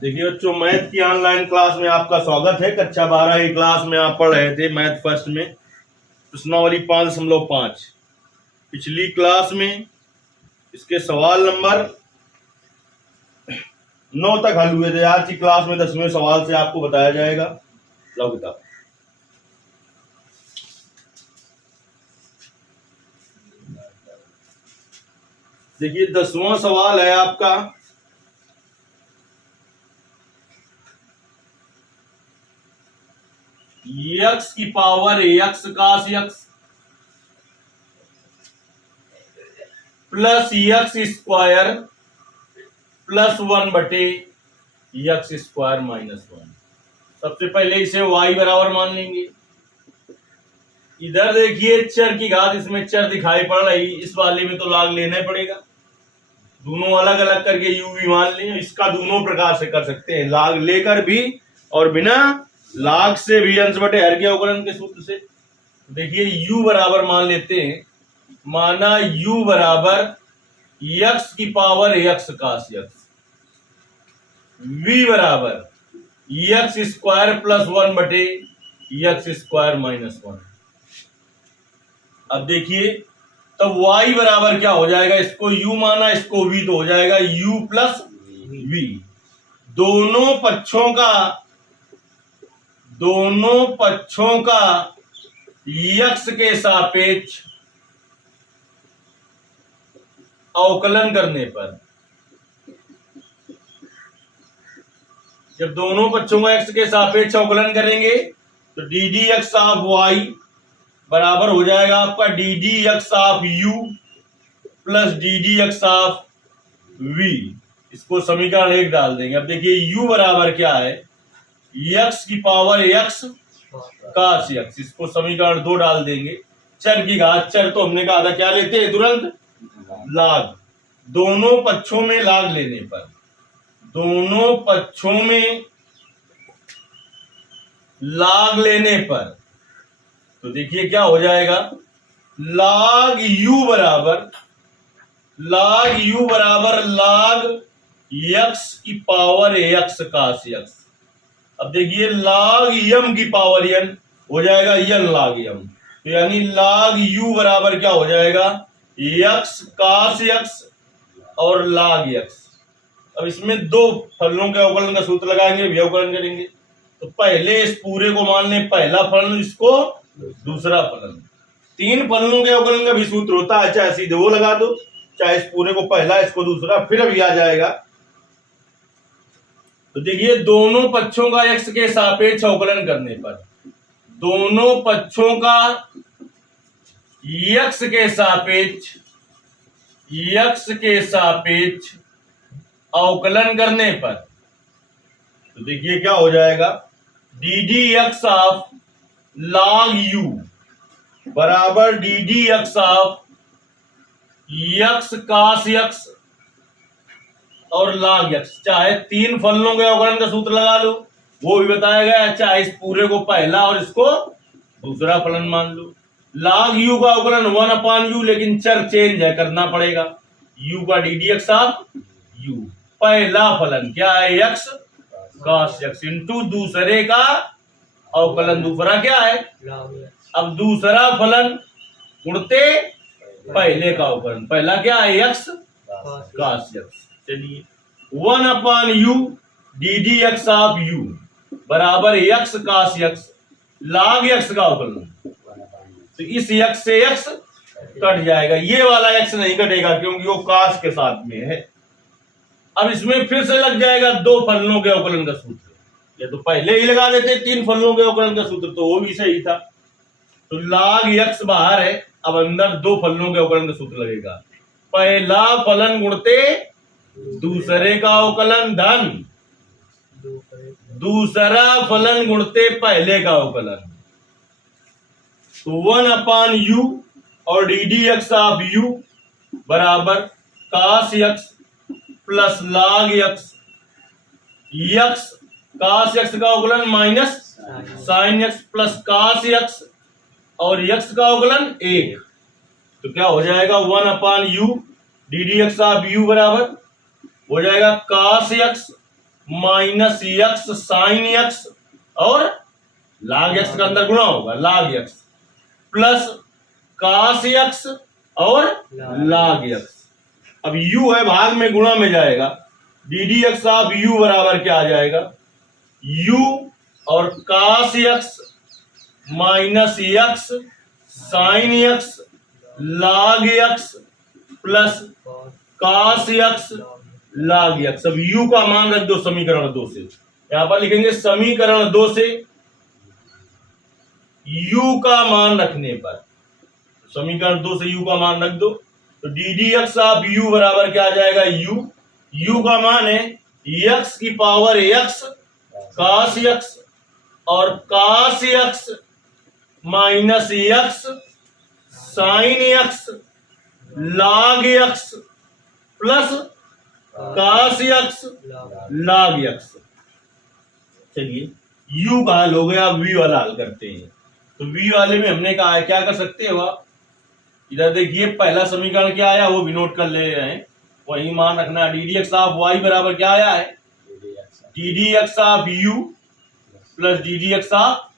देखिए बच्चों, मैथ की ऑनलाइन क्लास में आपका स्वागत है। कक्षा 12 की क्लास में आप पढ़ रहे थे मैथ फर्स्ट में प्रश्नावली 5.5। पिछली क्लास में इसके सवाल नंबर 9 तक हल हुए थे। आज की क्लास में 10वें सवाल से आपको बताया जाएगा। लो किताब। देखिए 10वां सवाल है आपका, x की power x cos x plus x square plus 1/x² minus 1। सबसे पहले इसे y बराबर मान लेंगे। इधर देखिए चर की घात, इसमें चर दिखाई पड़ रही, इस वाले में तो लाग लेना पड़ेगा। दोनों अलग अलग करके u भी मान लें। इसका दोनों प्रकार से कर सकते हैं, लाग लेकर भी और बिना लाग से भी, अंश बटे हर के अवकलन के सूत्र से। देखिए u बराबर मान लेते हैं। माना u बराबर x की power x cos x, v बराबर x² प्लस 1/x² माइनस 1। अब देखिए तब y बराबर क्या हो जाएगा, इसको u माना, इसको v, तो हो जाएगा u प्लस v। दोनों पक्षों का x के सापेक्ष अवकलन करने पर, जब दोनों पक्षों का x के सापेक्ष अवकलन करेंगे तो d d x of y बराबर हो जाएगा आपका d d x of u plus d d x of v। इसको समीकरण 1 डाल देंगे। अब देखिए u बराबर क्या है, x की पावर x cos x, इसको समीकरण 2 डाल देंगे। चर की घात, चर तो हमने कहा था क्या लेते हैं तुरंत, लाग। दोनों पक्षों में लाग लेने पर, दोनों पक्षों में लाग लेने पर, तो देखिए क्या हो जाएगा, लाग u बराबर लाग x की पावर x cos x। अब देखिए लाग m की पावर n हो जाएगा n लाग m, तो यानी लाग u बराबर क्या हो जाएगा, x cos x और लाग x। अब इसमें दो फलनों के अवकलन का सूत्र लगाएंगे, व्यवकलन करेंगे। तो पहले इस पूरे को मान लें पहला फलन, इसको दूसरा फलन। 3 फलनों के अवकलन का भी सूत्र होता है, चाहे सीधे वो लगा दो, चाहे इस पूरे को पहला, इसको दूसरा, फिर अभी आ जाएगा। तो देखिए दोनों पक्षों का x के सापेक्ष अवकलन करने पर, दोनों पक्षों का x के सापेक्ष अवकलन करने पर, तो देखिए क्या हो जाएगा, d d x of log u बराबर d d x of x cos x और log x। चाहे 3 फलनों के अवकलन का सूत्र लगा लो, वो भी बताया गया, चाहे इस पूरे को पहला और इसको दूसरा फलन मान लो। log u का अवकलन 1/u, लेकिन चर चेंज है, करना पड़ेगा। u का D d x of u, पहला फलन क्या है, x cos x इंटू दूसरे का अवकलन, दूसरा क्या है, अब दूसरा फलन गुणते पहले का अवकलन, पहला क्या है, x cos x। चलिए 1/u d d x of u बराबर x cos x log x का अवकलन। तो इस x से x कट जाएगा, ये वाला x नहीं कटेगा क्योंकि वो cos के साथ में है। अब इसमें फिर से लग जाएगा 2 फलनों के अवकलन का सूत्र, ये तो पहले ही लगा देते 3 फलनों के अवकलन का सूत्र, तो वो भी सही था। तो log x बाहर है, अब अंदर 2 फलनों के अवकलन का सूत्र लगेगा। पहला फलन गुणते दूसरे का अवकलन धन दूसरा फलन गुणते पहले का अवकलन। तो 1/u और D d x of u बराबर cos x plus log x, x cos x का अवकलन minus sin x plus cos x और x का अवकलन 1। तो क्या हो जाएगा, 1/u d d x of u बराबर हो जाएगा cos x minus x sine x और log x का अंदर गुणा होगा log x plus cos x और log x। अब u है भाग में गुणा में जाएगा, d d x of u बराबर क्या आ जाएगा, u और cos x minus x sine x log x plus cos x log x। अब u का मान रख दो समीकरण 2 से, यहां पर लिखेंगे समीकरण 2 से u का मान रखने पर, समीकरण 2 से u का मान रख दो तो d d x of u बराबर क्या आ जाएगा, u का मान है x की पावर x cos x और cos x minus x sine x log x plus cos x log x। चलिए u का हल हो गया, अब v वाला हल करते हैं। तो v वाले में हमने कहा है क्या कर सकते हो आप, इधर देखिए पहला समीकरण क्या आया वो भी नोट कर ले रहे हैं, वही मान रखना है। D d x of y बराबर क्या आया है, d d x of u plus d d x of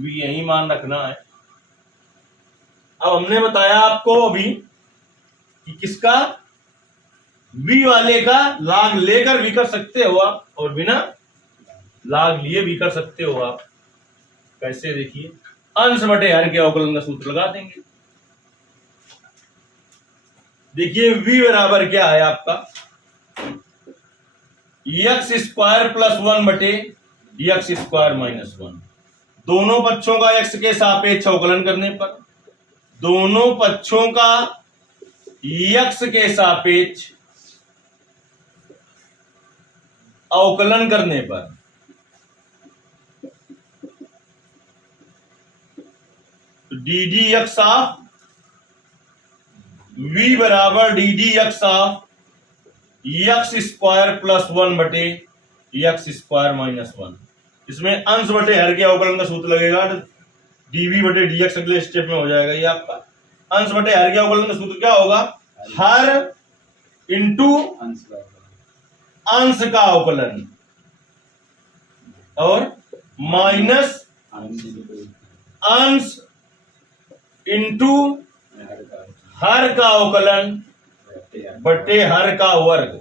v, यही मान रखना है। अब हमने बताया आपको अभी कि किसका, v वाले का log लेकर भी कर सकते हो आप और बिना log लिए भी कर सकते हो आप। कैसे, देखिए अंश बटे हर के अवकलन का सूत्र लगा देंगे। देखिए v बराबर क्या है आपका, एक्स स्क्वायर प्लस 1 बटे एक्स स्क्वायर माइनस 1। दोनों पक्षों का x के सापेक्ष अवकलन करने पर, दोनों पक्षों का x के सापेक्ष अवकलन करने पर d d x of v बराबर d d x of x square plus 1 बटे एक्स स्क्वायर माइनस 1। इसमें अंश बटे हर के अवकलन का सूत्र लगेगा, डीवी बटे डी एक्स अगले स्टेप में हो जाएगा। ये आपका अंश बटे हर के अवकलन का सूत्र क्या होगा, हर इंटू अंश का अवकलन और माइनस अंश इंटू हर का अवकलन बटे हर का वर्ग।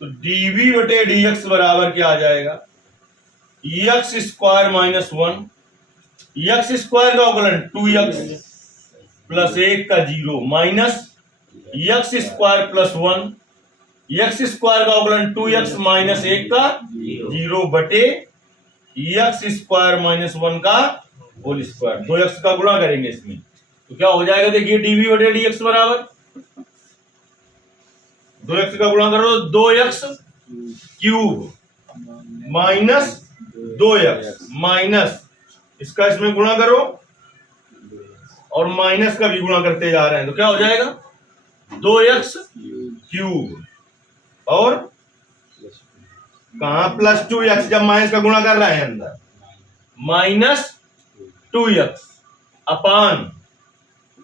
तो डीवी बटे डी एक्स बराबर क्या आ जाएगा, x square minus 1, x square का अवकलन 2x प्लस 1 का 0 minus x square plus 1, x square का अवकलन 2x माइनस 1 का 0 बटे एक्स स्क्वायर माइनस 1 का होल स्क्वायर। 2x का गुणा करेंगे इसमें तो क्या हो जाएगा, देखिए डीवी बटे डी एक्स बराबर 2x का गुणा करो 2x cube minus 2x minus इसका इसमें गुणा करो और माइनस का भी गुणा करते जा रहे हैं तो क्या हो जाएगा 2x क्यूब और कहा प्लस 2x, जब माइनस का गुणा कर रहे हैं अंदर माइनस 2x अपान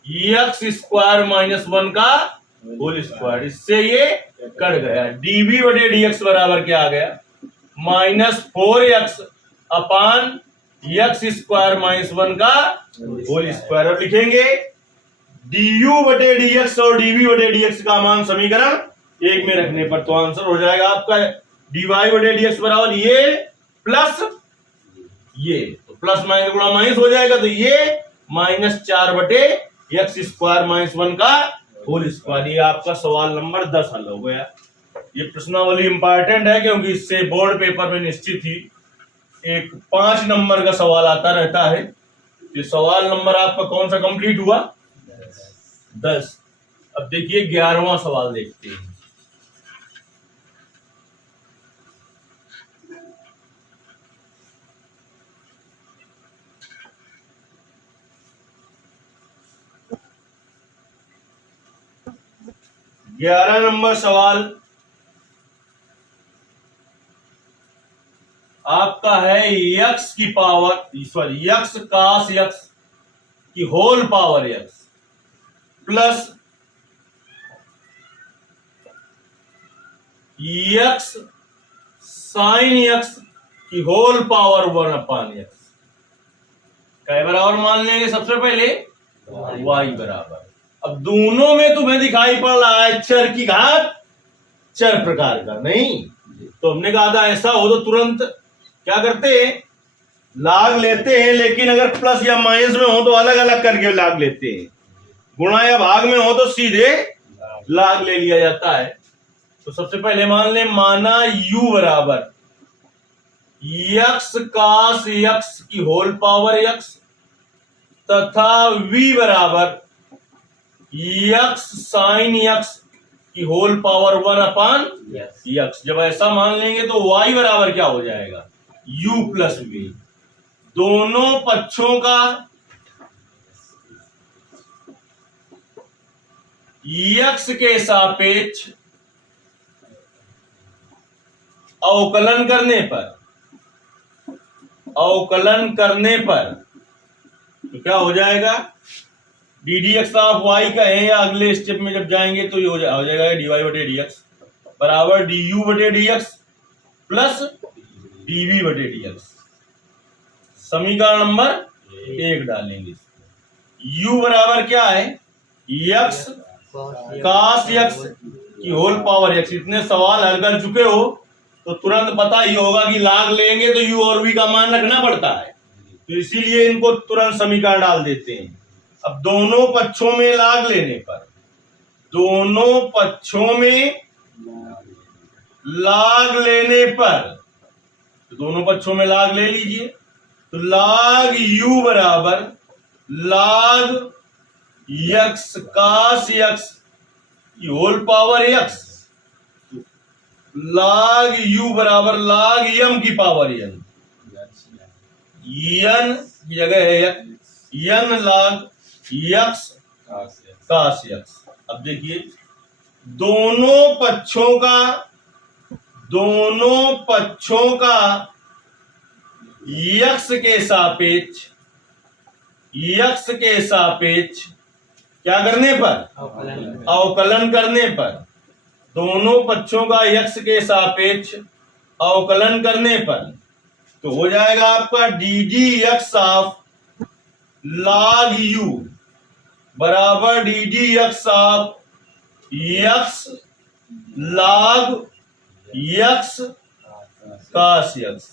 एक्स स्क्वायर माइनस 1 का होल स्क्वायर। इससे ये कट गया, डीबी बटे डी एक्स बराबर क्या आ गया, माइनस 4x अपान एक्स स्क्वायर माइनस 1 का होल स्क्वायर। और लिखेंगे डी बटे डी एक्स और डीबी बटे डी एक्स का मान समीकरण 1 में रखने पर तो आंसर हो जाएगा आपका डी वाई बटे डी एक्स बराबर ये प्लस ये, तो प्लस माइनस गुणा माइनस हो जाएगा तो ये माइनस 4 बटे एक्स स्क्वायर माइनस 1 का होल स्क्वायर। ये आपका सवाल नंबर 10 हल हो गया। ये प्रश्नावली इंपॉर्टेंट है क्योंकि इससे बोर्ड पेपर में निश्चित ही एक 5 नंबर का सवाल आता रहता है। ये सवाल नंबर आपका कौन सा कंप्लीट हुआ, 10। अब देखिए 11वां सवाल देखते हैं। ग्यारह नंबर सवाल आपका है x की power sorry x cos x की whole power x plus x sine x की होल पावर 1/x क्या बराबर मान लेंगे सबसे पहले y बराबर। अब दोनों में तुम्हें दिखाई पड़ रहा है चर की घात चर प्रकार का नहीं, तो हमने कहा था ऐसा हो तो तुरंत क्या करते हैं लाग लेते हैं, लेकिन अगर प्लस या माइनस में हो तो अलग अलग करके लाग लेते हैं, गुणा या भाग में हो तो सीधे लाग ले लिया जाता है। तो सबसे पहले मान ले माना u बराबर यक्स कास यक्स की होल पावर यक्स तथा v बराबर यक्स साइन यक्स की होल पावर 1/x। जब ऐसा मान लेंगे तो y बराबर क्या हो जाएगा u प्लस v, दोनों पक्षों का यक्स के सापेक्ष अवकलन करने पर तो क्या हो जाएगा d d x of y का है, या अगले स्टेप में जब जाएंगे तो ये हो जाएगा डी वाई बटे डी एक्स बराबर डी यू बटे d x plus d v बटे डी एक्स। समीकरण नंबर 1 डालेंगे। u बराबर क्या है यक्स कास यक्स की होल पावर यक्स। इतने सवाल हल कर चुके हो तो तुरंत पता ही होगा कि लाग लेंगे तो u और v का मान रखना पड़ता है, तो इसीलिए इनको तुरंत समीकरण डाल देते हैं। अब दोनों पक्षों में लाग लेने पर, दोनों पक्षों में लाग लेने पर, तो दोनों पक्षों में लाग ले लीजिए, तो लाग u बराबर लाग यक्स कास यक्स की होल पावर यक्स, लाग u बराबर लाग यम की पावर यन, यन की जगह है यन लाग यक्स कास यक्स। अब देखिए दोनों पक्षों का यक्स के सापेक्ष क्या करने पर अवकलन करने पर, दोनों पक्षों का यक्स के सापेक्ष अवकलन करने पर तो हो जाएगा आपका d d x of log u बराबर d d x of x log x cos x.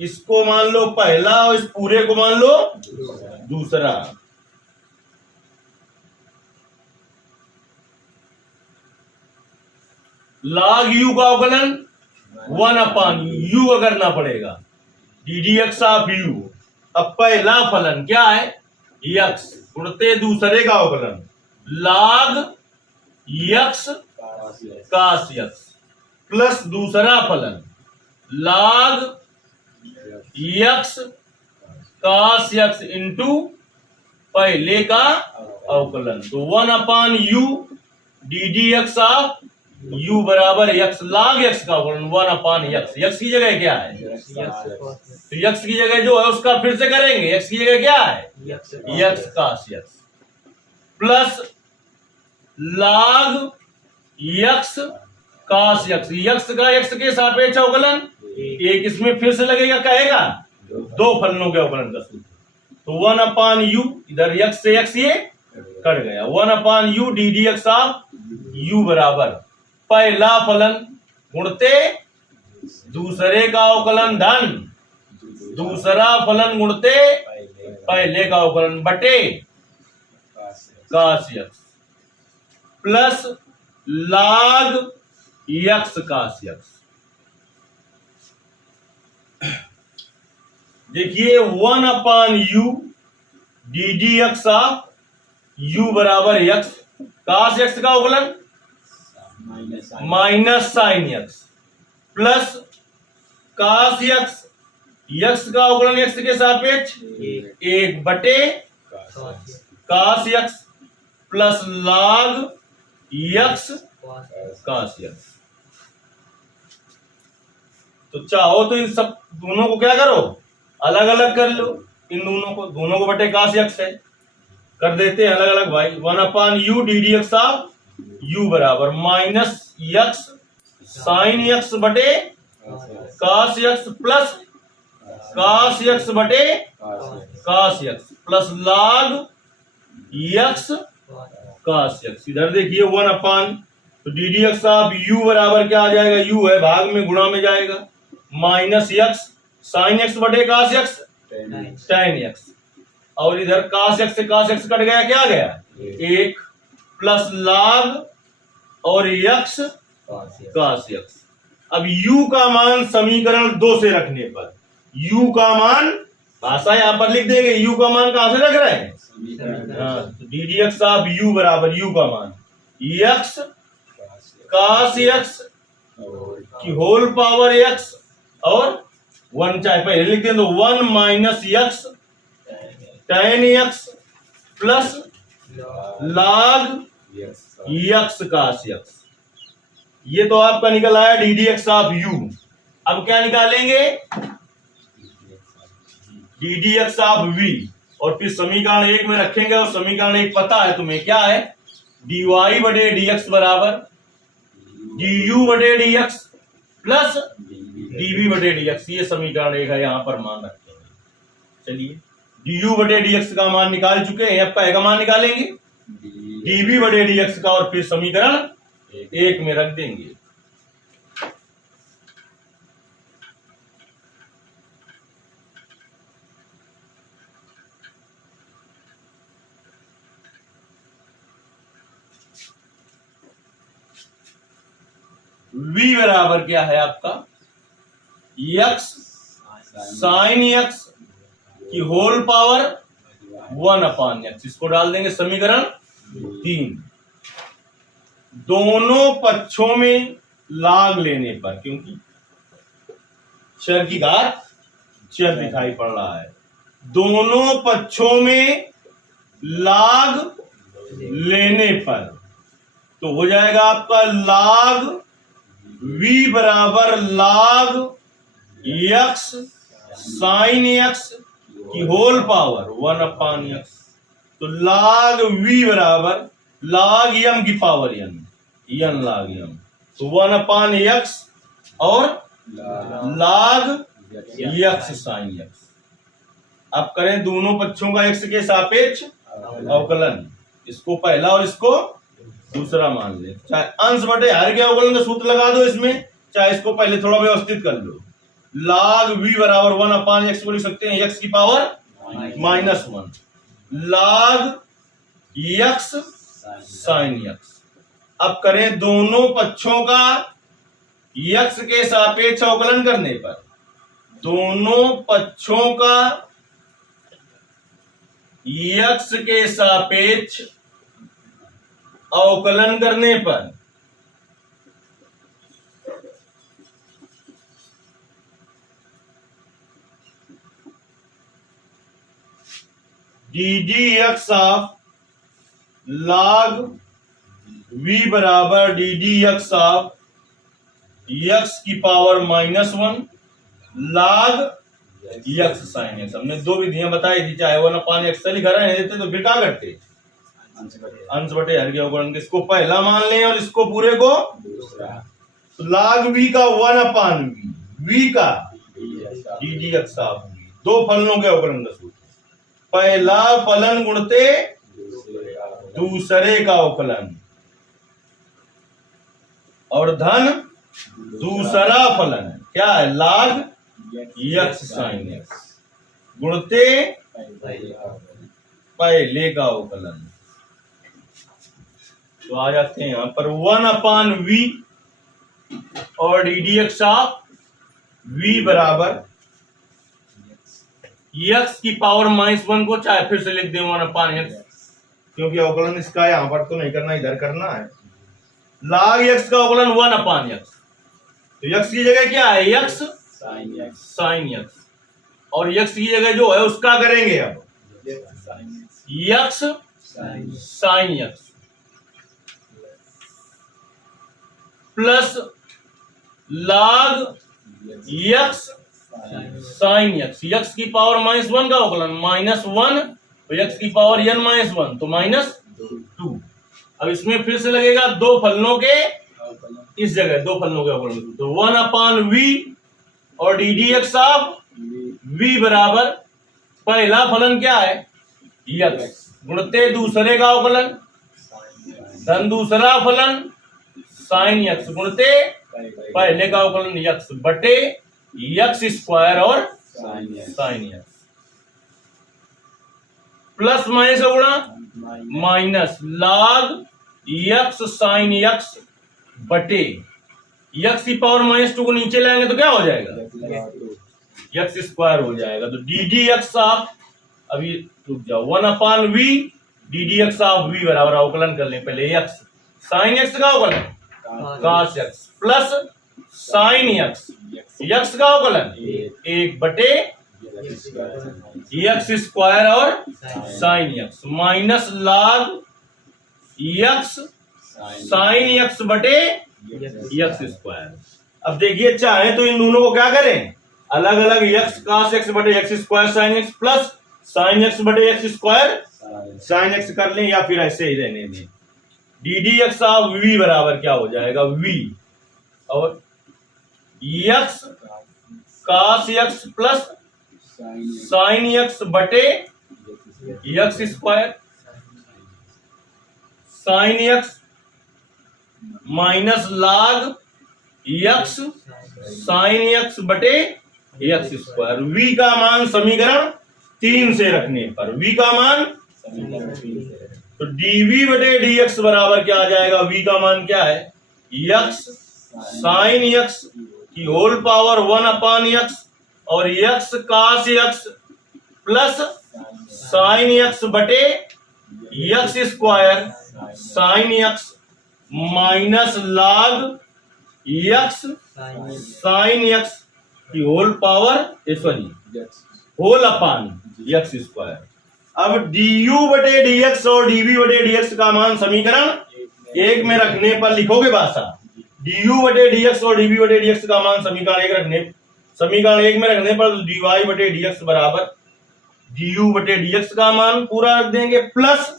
इसको मान लो पहला और इस पूरे को मान लो दूसरा। लॉग यू का अवकलन 1/u का करना पड़ेगा D d x of u. अब पहला फलन क्या है यक्स उड़ते दूसरे का अवकलन log x cos x plus दूसरा फलन log x cos x into पहले का अवकलन, तो 1/u d d x of u बराबर यक्स लॉग यक्स का अवकलन 1/x। यक्स की जगह क्या है तो यक्स की जगह जो है उसका फिर से करेंगे, यक्स की जगह क्या है x cos x plus log x cos x, x का यक्स के सापेक्ष अवकलन एक इसमें फिर से लगेगा कहेगा दो फलनों के अवकलन का सूत्र, तो 1/u इधर यक्स से यक्स ये कट गया 1/u d d x of u बराबर पहला फलन गुणते दूसरे का अवकलन धन दूसरा फलन गुणते पहले का अवकलन बटे cos x plus log x cos x. देखिए 1/u d d x of u बराबर यक्स कास यक्स का अवकलन minus sine x plus cos x x का अवकलन यक्स के सापेक्ष 1/, cos x plus log x cos x. तो चाहो तो इन सब दोनों को क्या करो अलग अलग कर लो, इन दोनों को बटे कास यक्स है कर देते हैं अलग अलग भाई। 1/u d d x of u बराबर माइनस यक्स साइन एक्स बटे कास एक्स प्लस कास एक्स बटे कास x plus log x cos x. इधर देखिए 1 तो d d x of you बराबर क्या आ जाएगा, यू है भाग में गुणा में जाएगा, माइनस एक्स साइन एक्स बटे कास एक्स टेन एक्स, और इधर कास एक्स से कास एक्स कट गया, क्या गया 1 प्लस लॉग और एक्स कास एक्स। अब u का मान समीकरण 2 से रखने पर u का मान भाषा यहां पर लिख देंगे, u का मान कहां से रख रहे हैं, तो d d x of u बराबर u का मान x कास एक्स की होल पावर x और 1 चाहे पहले लिख दें तो 1 minus x tan x plus log x cos x. ये तो आपका निकल आया d d x of u. अब क्या निकालेंगे, d d x of v, और फिर समीकरण 1 में रखेंगे, और समीकरण 1 पता है तुम्हें क्या है, डी वाई बटे डी एक्स बराबर डी यू बटे d x plus d v बटे डी एक्स। ये समीकरण 1 है, यहां पर मान रखते हैं। चलिए डी यू बटे डी एक्स का मान निकाल चुके हैं, अब का मान निकालेंगे डी वी बटे डी एक्स का, और फिर समीकरण 1 में रख देंगे। v बराबर क्या है आपका, x साइन x की होल पावर 1/x। इसको डाल देंगे समीकरण 3। दोनों पक्षों में लाग लेने पर, क्योंकि चर की घात चर दिखाई पड़ रहा है, दोनों पक्षों में लाग लेने पर तो हो जाएगा आपका लाग v बराबर लाग x साइन x की होल पावर 1/x। तो लाग v बराबर लाग m की पावर n लाग m, तो 1/x और लाग x साइन x। अब करें दोनों पक्षों का x के सापेक्ष अवकलन, इसको पहला और इसको दूसरा मान ले, चाहे अंश बटे हर के अवकलन का सूत्र लगा दो इसमें, चाहे इसको पहले थोड़ा व्यवस्थित कर लो। log v बराबर 1/x को लिख सकते हैं x की power -1 log x sine x। अब करें दोनों पक्षों का x के सापेक्ष अवकलन करने पर, दोनों पक्षों का x के सापेक्ष अवकलन करने पर d d x of log v बराबर d d x of x की power -1 log x sine x। हमने 2 विधियां बताई थी, चाहे 1/x लिखा रहे थे तो फिर क्या करते, अंश बटे हर के अवकलन के, इसको पहला मान लें और इसको पूरे को दूसरा। तो log v का 1/v, v का D d x of v, 2 फलनों के अवकलन का सूत्र, पहला फलन गुणते दूसरे का अवकलन और धन दूसरा फलन क्या है, log x साइन x गुणते पहले का अवकलन। तो आ जाते हैं यहां पर 1/v और D d x of v बराबर x की पावर -1 को चाहे फिर से लिख दें 1/x, क्योंकि अवकलन इसका यहां पर तो नहीं करना, इधर करना है। log x का अवकलन 1/x, तो x की जगह क्या है, x साइन x, और x की जगह जो है उसका करेंगे अब x sine x plus log x sine x। x की पावर -1 का अवकलन -1, तो x की पावर n-1 तो -2। अब इसमें फिर से लगेगा 2 फलनों के इस जगह दो फलनों का अवकलन, तो 1/v और D d x of v बराबर पहला फलन क्या है यक्स गुणते दूसरे का अवकलन धन दूसरा फलन साइन यक्स गुणते पहले का अवकलन यक्स बटे यक्स स्क्वायर और साइन यक्स प्लस माइनस से गुणा minus log x sine x बटे यक्स की पावर -2 को नीचे लाएंगे तो क्या हो जाएगा यक्स स्क्वायर हो जाएगा। तो डी डी एक्स ऑफ अभी रुक जाओ 1/v D d x of v बराबर अवकलन कर लें पहले यक्स साइन यक्स का अवकलन cos x plus sine x x का अवकलन 1 बटे यक्स स्क्वायर और sign x minus log x sine x बटे यक्स स्क्वायर। अब देखिए चाहे तो इन दोनों को क्या करें अलग अलग यक्स cos यक्स बटे x square sine x plus sine x बटे यक्स स्क्वायर साइन यक्स कर लें या फिर ऐसे ही रहने दें। D d x of v बराबर क्या हो जाएगा v और x cos x plus sine x बटे x square sine x minus log x sine x बटे यक्स स्क्वायर। v का मान समीकरण 3 से रखने पर v का मान तो dv बटे dx बराबर क्या आ जाएगा v का मान क्या है यक्स साइन यक्स की होल पावर 1/x और x cos x plus sine x बटे x square sine x minus log x sine x की whole power sorry whole upon x square. अब du बटे dx और dv बटे dx का मान समीकरण 1 में रखने पर लिखोगे भाषा du बटे dx और dv बटे dx का मान समीकरण 1 में रखने पर dy बटे dx बराबर du बटे dx का मान पूरा रख देंगे प्लस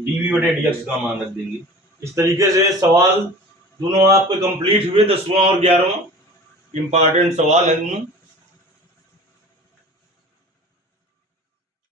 dv बटे dx का मान रख देंगे। इस तरीके से सवाल दोनों आपके कंप्लीट हुए 10वां और 11वां इंपॉर्टेंट सवाल है दोनों।